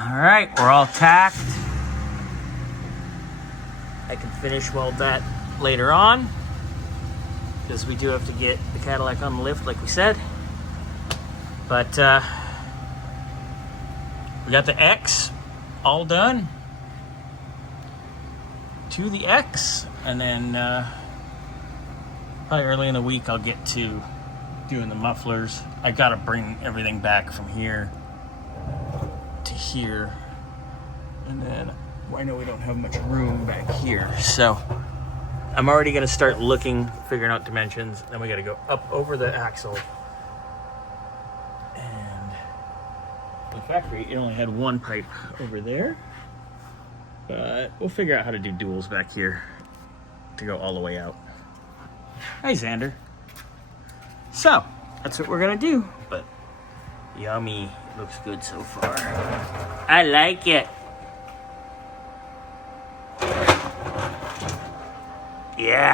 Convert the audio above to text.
All right, we're all tacked. I can finish weld that later on, because we do have to get the Cadillac on the lift like we said. But we got the X all done to the X, and then probably early in the week I'll get to doing the mufflers. I gotta bring everything back from here to here, and then I know we don't have much room back here, so I'm already gonna start looking, figuring out dimensions. Then we gotta go up over the axle, and the factory, it only had one pipe over there, but we'll figure out how to do duals back here to go all the way out. Hi, Xander. So that's what we're gonna do, but yummy. Looks good so far. I like it. Yeah.